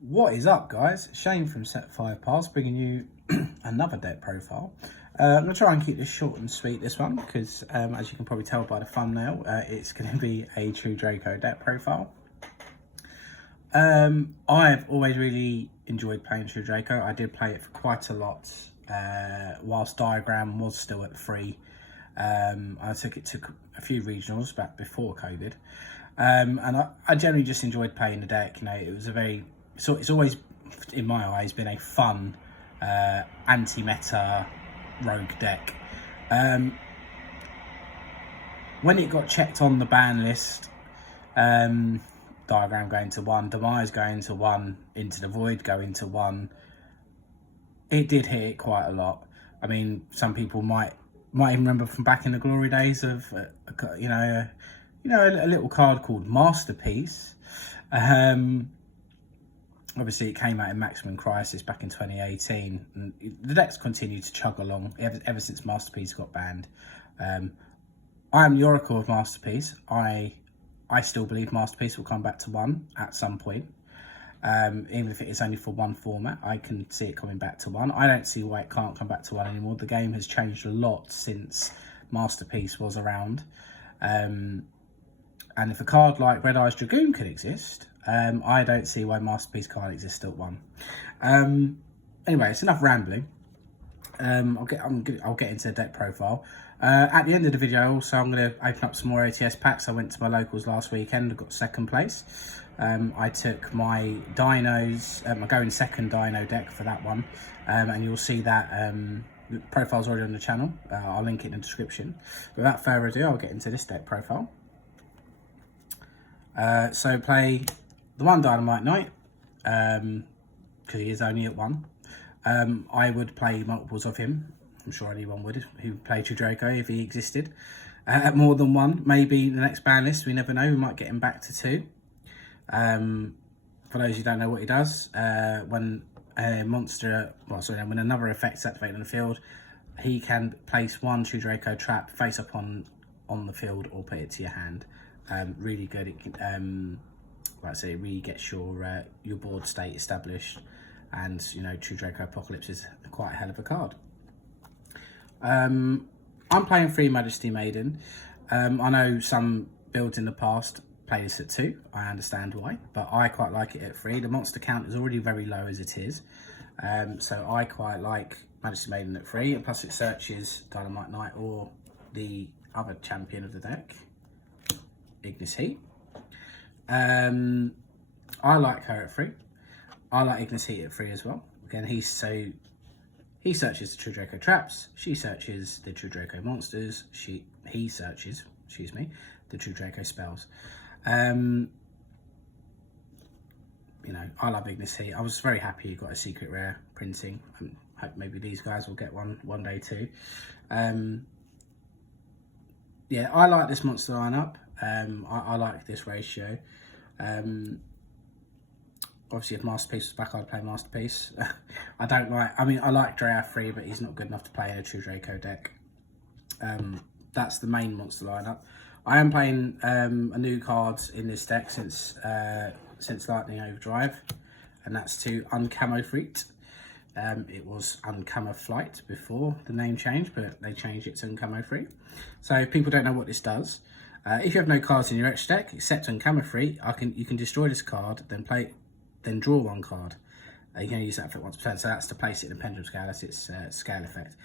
What is up, guys? Shane from Set 5 Pass bringing you another deck profile. I'm going to try and keep this short and sweet, this one, because as you can probably tell by the thumbnail, it's going to be a true Draco deck profile. I've always really enjoyed playing true Draco. I did play it for quite a lot whilst Diagram was still at free. I took it to a few regionals back before COVID. And I generally just enjoyed playing the deck. You know, it was a very... So it's always, in my eyes, been a fun anti-meta rogue deck. When it got checked on the ban list, Diagram going to 1, Demise going to 1, Into the Void going to 1, it did hit it quite a lot. I mean, some people might even remember from back in the glory days of a little card called Masterpiece. Obviously, it came out in Maximum Crisis back in 2018. And the deck's continued to chug along ever since Masterpiece got banned. I am the Oracle of Masterpiece. I still believe Masterpiece will come back to 1 at some point. Even if it is only for one format, I can see it coming back to 1. I don't see why it can't come back to 1 anymore. The game has changed a lot since Masterpiece was around. And if a card like Red Eyes Dragoon could exist, I don't see why Masterpiece can't exist at 1. Anyway, it's enough rambling. I'll get into the deck profile. At the end of the video, also, I'm going to open up some more ATS packs. I went to my locals last weekend. I got 2nd place. I took my dinos, my going 2nd dino deck for that one. And you'll see that the profile's already on the channel. I'll link it in the description. Without further ado, I'll get into this deck profile. So play the 1 Dynamite Knight, because he is only at 1. I would play multiples of him. I'm sure anyone would who played true Draco if he existed. At more than 1, maybe the next ban list, we never know, we might get him back to 2. For those who don't know what he does, when a monster, when another effect's activated on the field, he can place 1 true Draco trap face up on the field or put it to your hand. Really good. It can, like I say, it really gets your board state established, and you know, true Draco Apocalypse is quite a hell of a card. I'm playing 3 Majesty Maiden. I know some builds in the past play this at 2. I understand why, but I quite like it at 3. The monster count is already very low as it is, so I quite like Majesty Maiden at 3, and plus it searches Dynamite Knight or the other champion of the deck, Ignis Heat. I like her at 3. I like Ignis Heat at 3 as well. Again, he searches the true Draco traps. She searches the true Draco monsters. He searches, the true Draco spells. You know, I love Ignis Heat. I was very happy you got a secret rare printing. I hope maybe these guys will get one day too. Yeah, I like this monster lineup. I like this ratio. Obviously, if Masterpiece was back, I'd play Masterpiece. I like Drea 3, but he's not good enough to play in a true Draco deck. That's the main monster lineup. I am playing a new card in this deck since Lightning Overdrive, and that's to Uncamo Freet. It was Uncamo Flight before the name changed, but they changed it to Uncamo Freet. So if people don't know what this does, if you have no cards in your extra deck except Uncamo Freet, you can destroy this card, then draw 1 card. You can only use that effect once per turn, so that's to place it in a pendulum scale. That's its scale effect.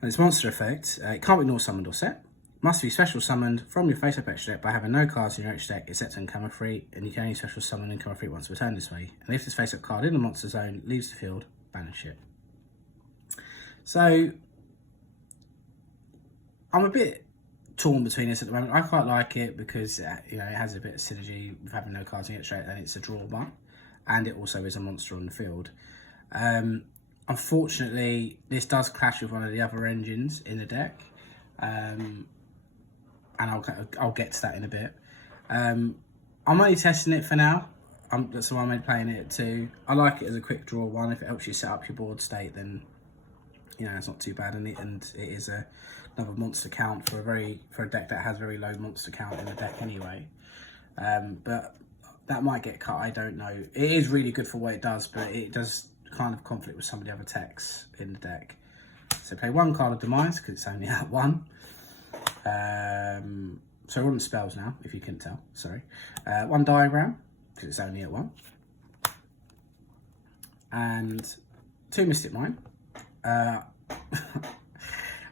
And its monster effect, it can't be nor summoned or set. Must be special summoned from your face-up extra deck by having no cards in your extra deck except Uncamo Freet, and you can only special summon Uncamo Freet once per turn this way. And if this face-up card in the monster zone leaves the field, banish it. So I'm a bit torn between this at the moment. I quite like it because you know, it has a bit of synergy with having no cards in it straight, and it's a draw 1, and it also is a monster on the field. Unfortunately, this does clash with one of the other engines in the deck, and I'll get to that in a bit. I'm only testing it for now. That's why I'm only playing it at 2. I like it as a quick draw 1. If it helps you set up your board state, then you know, it's not too bad, and it is another monster count for a deck that has very low monster count in the deck anyway. But that might get cut, I don't know. It is really good for what it does, but it does kind of conflict with some of the other techs in the deck. So play 1 card of Demise, because it's only at 1. So we're on spells now, if you couldn't tell, sorry. 1 Diagram, because it's only at 1. And 2 Mystic Mine.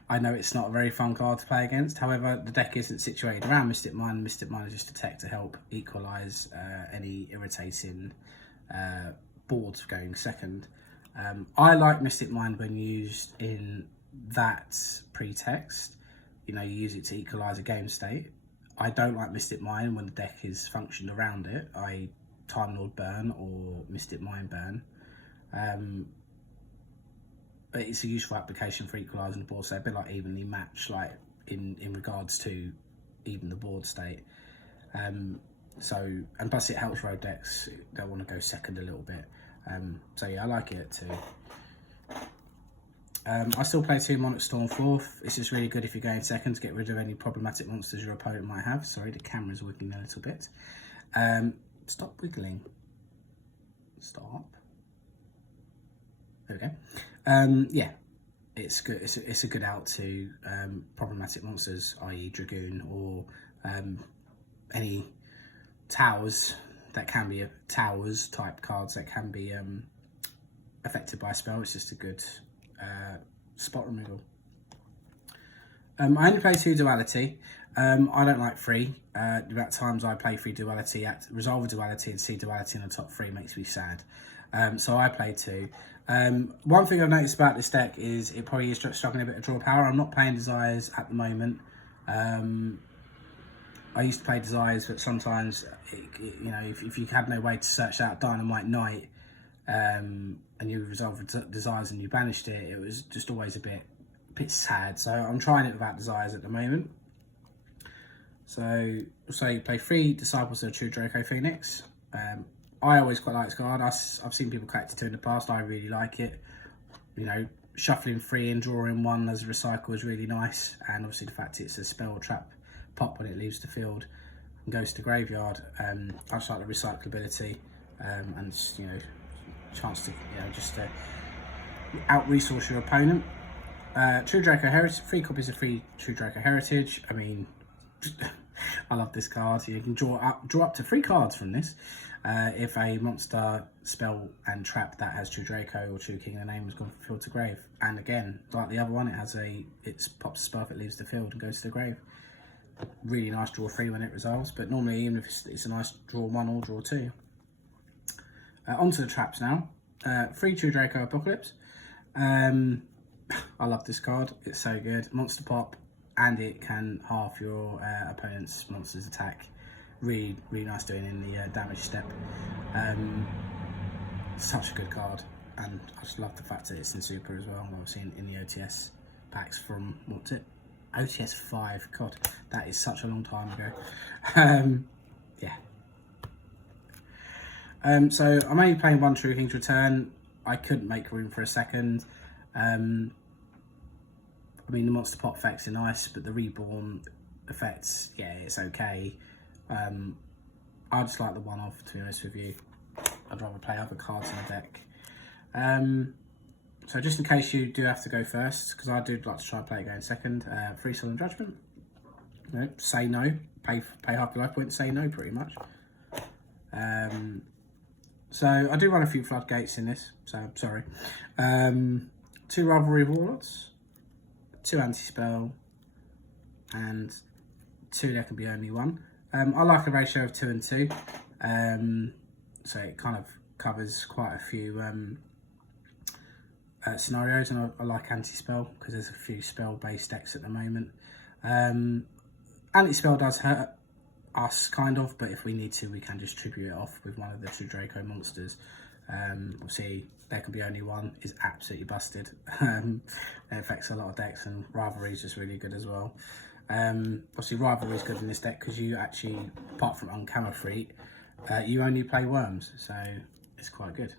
I know it's not a very fun card to play against, however, the deck isn't situated around Mystic Mine. Mystic Mine is just a tech to help equalise any irritating boards going second. I like Mystic Mine when used in that pretext. You know, you use it to equalise a game state. I don't like Mystic Mine when the deck is functioned around it, i.e. Time Lord Burn or Mystic Mine Burn. But it's a useful application for equalising the board, so a bit like evenly match, like in regards to even the board state. And plus it helps road decks that want to go second a little bit. So yeah, I like it too. I still play 2 Monarch Storm 4th. It's just really good if you're going second to get rid of any problematic monsters your opponent might have. Sorry, the camera's wiggling a little bit. Stop wiggling. Stop. There we go. Yeah, it's good. It's a good out to problematic monsters, i.e. Dragoon or any towers that can be towers type cards that can be affected by a spell. It's just a good spot removal. I only play 2 Duality. I don't like 3. The amount of times I play 3 Duality, resolve a Duality and see Duality in the top 3 makes me sad. So I play 2. One thing I've noticed about this deck is it probably is struggling a bit of draw power. I'm not playing Desires at the moment. I used to play Desires, but sometimes, you know, if you had no way to search out Dynamite Knight and you resolved Desires and you banished it, it was just always a bit sad. So I'm trying it without Desires at the moment. So you play 3 Disciples of the True Draco Phoenix. I always quite like this card. I've seen people collect it 2 in the past. I really like it. You know, shuffling 3 and drawing 1 as a recycle is really nice. And obviously the fact it's a spell or trap pop when it leaves the field and goes to the graveyard. I just like the recyclability and just, you know, chance to, you know, just out resource your opponent. True Draco Heritage, 3 copies of True Draco Heritage. I mean, I love this card. You can draw up to 3 cards from this. If a monster, spell and trap that has True Draco or True King in the name has gone from field to grave. And again, like the other one, it pops a spell if it leaves the field and goes to the grave. Really nice draw 3 when it resolves, but normally even if it's a nice draw 1 or draw 2. Onto the traps now. 3 True Draco Apocalypse. I love this card. It's so good. Monster pop, and it can half your opponent's monster's attack. Really nice doing in the damage step. Such a good card, and I just love the fact that it's in Super as well. Obviously in the OTS packs from, what's it? OTS 5. God, that is such a long time ago. Yeah. So I'm only playing 1 True King's Return. I couldn't make room for a second. I mean, the monster pop effects are nice, but the reborn effects, yeah, it's okay. I just like the one-off, to be honest with you. I'd rather play other cards in the deck. So just in case you do have to go first, because I do like to try and play it going second, 3 Solemn Judgment. You know, say no, pay half your life points, say no, pretty much. So I do run a few Floodgates in this, so I'm sorry. 2 Rivalry Warlords, 2 Anti-Spell, and 2 there can be only 1. I like a ratio of 2 and 2, so it kind of covers quite a few scenarios, and I like Anti-Spell because there's a few spell-based decks at the moment. Anti-Spell does hurt us, kind of, but if we need to, we can just tribute it off with one of the 2 Draco monsters. Obviously, there can be only 1 is absolutely busted. It affects a lot of decks, and Rivalry is just really good as well. Obviously, Rivalry is good in this deck because you actually, apart from Uncommon Freak, you only play worms, so it's quite good.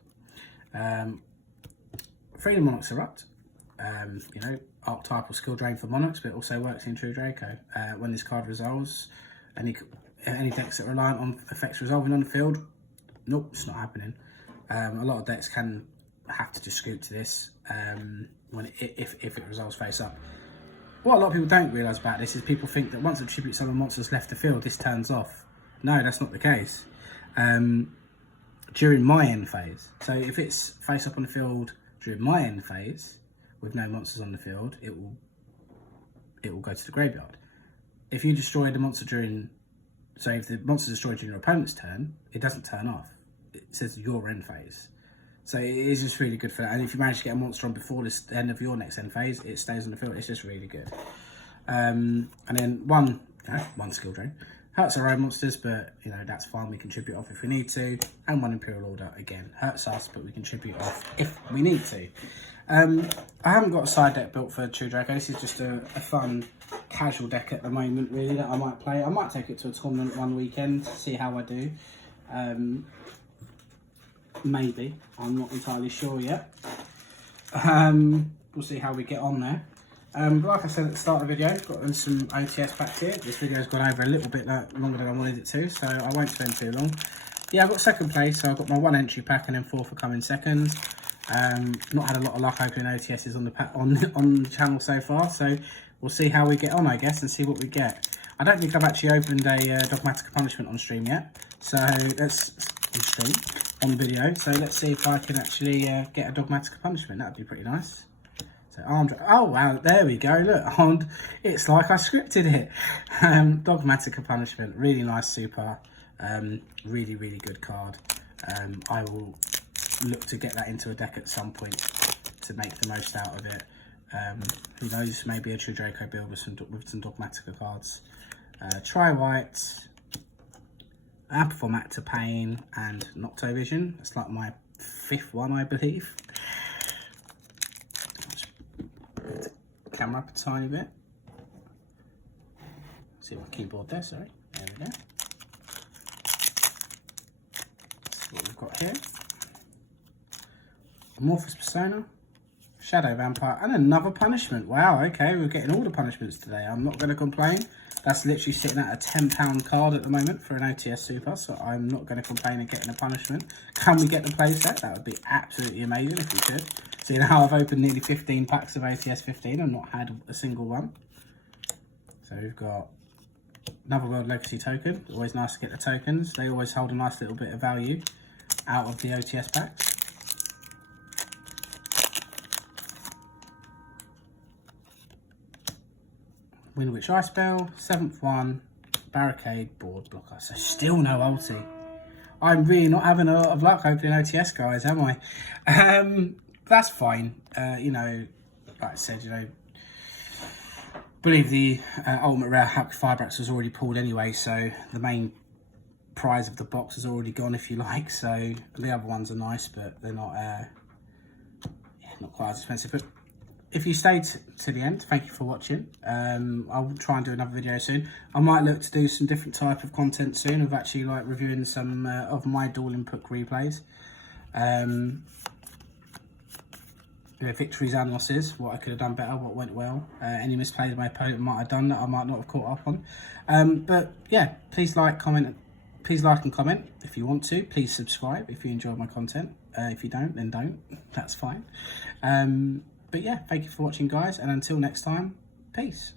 Freedom Monarchs Erupt. You know, archetypal skill drain for Monarchs, but it also works in True Draco. When this card resolves, any decks that are reliant on effects resolving on the field Nope, it's not happening. A lot of decks can have to just scoop to this if it resolves face up. What a lot of people don't realise about this is people think that once a tribute summon monster's left the field, this turns off. No, that's not the case. During my end phase, so if it's face up on the field during my end phase with no monsters on the field, it will go to the graveyard. If you destroy the monster during, so if the monster is destroyed during your opponent's turn, it doesn't turn off. It says your end phase. So it is just really good for that. And if you manage to get a monster on before the end of your next end phase, it stays on the field. It's just really good. And then one skill drain. Hurts our own monsters, but you know, that's fine. We can tribute off if we need to. And one Imperial Order, again, hurts us, but we can tribute off if we need to. I haven't got a side deck built for True Draco. This is just a fun, casual deck at the moment, really, that I might play. I might take it to a tournament one weekend, see how I do. Maybe. I'm not entirely sure yet. We'll see how we get on there. But like I said at the start of the video, I've got some OTS packs here. This video's gone over a little bit longer than I wanted it to, so I won't spend too long. Yeah, I've got second place, so I've got my 1 entry pack and then 4 for coming second. Not had a lot of luck opening OTSs on the channel so far, so we'll see how we get on, I guess, and see what we get. I don't think I've actually opened a Dogmatic Punishment on stream yet, so let's on video. So let's see if I can actually get a Dogmatic Punishment. That'd be pretty nice. So armed. Oh wow, there we go. Look, armed. It's like I scripted it. Dogmatic Punishment, really nice super. Really good card. I will look to get that into a deck at some point to make the most out of it. Who knows? Maybe a True Draco build with some Dogmatica cards. Try white. Perform Act to Pain and Noctovision. That's like my 5th one, I believe. Let's put the camera up a tiny bit. See my keyboard there, sorry. There we go. That's what we've got here. Amorphous Persona, Shadow Vampire, and another punishment. Wow, okay, we're getting all the punishments today. I'm not going to complain. That's literally sitting at a £10 card at the moment for an OTS Super, so I'm not going to complain at getting a punishment. Can we get the playset? That would be absolutely amazing if we could. So you know how I've opened nearly 15 packs of OTS 15 and not had a single one. So we've got another World Legacy token. Always nice to get the tokens. They always hold a nice little bit of value out of the OTS packs. Windwitch Ice Spell, 7th one, Barricade, Board Blocker. So still no ulti. I'm really not having a lot of luck opening OTS, guys, am I? That's fine. You know, like I said, you know, I believe the Ultimate Rare Hulk Firebrax was already pulled anyway, so the main prize of the box is already gone, if you like. So the other ones are nice, but they're not, not quite as expensive. But if you stayed to the end, thank you for watching. I'll try and do another video soon. I might look to do some different type of content soon of actually like reviewing some of my dual input replays. Victories and losses, what I could have done better, what went well, any misplays my opponent might have done that I might not have caught up on. But yeah, please like and comment if you want to. Please subscribe if you enjoy my content. If you don't, then don't. That's fine. But yeah, thank you for watching, guys, and until next time, peace.